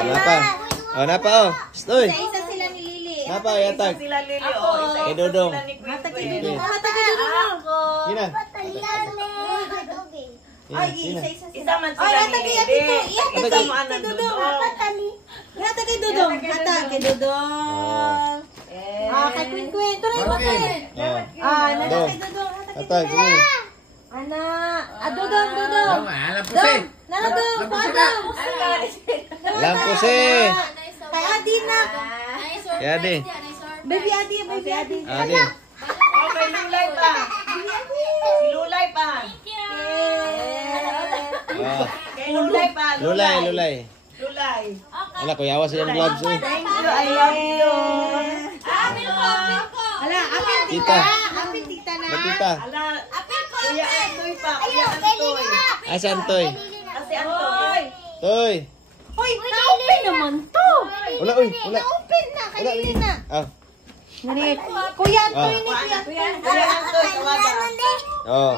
Napa? Oh, napa oh. Stoy. Isa sila ni Lili. Napa yatag. Sila Lili. Kay Dodong. Hatag kay Dudong. Hatag kay Dudong. Sina? Ay, Sina? isa-isa sila. Isa man Ay, sila hatag ni kay Lili. Atito. Ihatag kay Dudong. Hatag kay Dudong. Hatag kay Dudong. Kay Queen. Ito rin, bakit? Nasa kay Dudong. Hatag, sige. Dudong. Alam po Dong. Dong. Padong. Lampose. Kay Adi na. Kaya di. Baby Adi. Adi. Okay, Lulay pa. Si Lulay pa. Oh. Kay Lulay pa. Lulay. Ala, kuyawa sa yung gloves eh. Thank you. I love you. Hala, apil Tita. Apil tita na. Tita. Ala, Kuya Antoy pa. Kuya Antoy. Asan Toy? Kasi Antoy. Toy. Hoy, na-open naman to. Wala. Na-open na, kanina na. Ah. Kuya Antoy ni Kuya Antoy. Kuya Antoy, tawagan. Oh.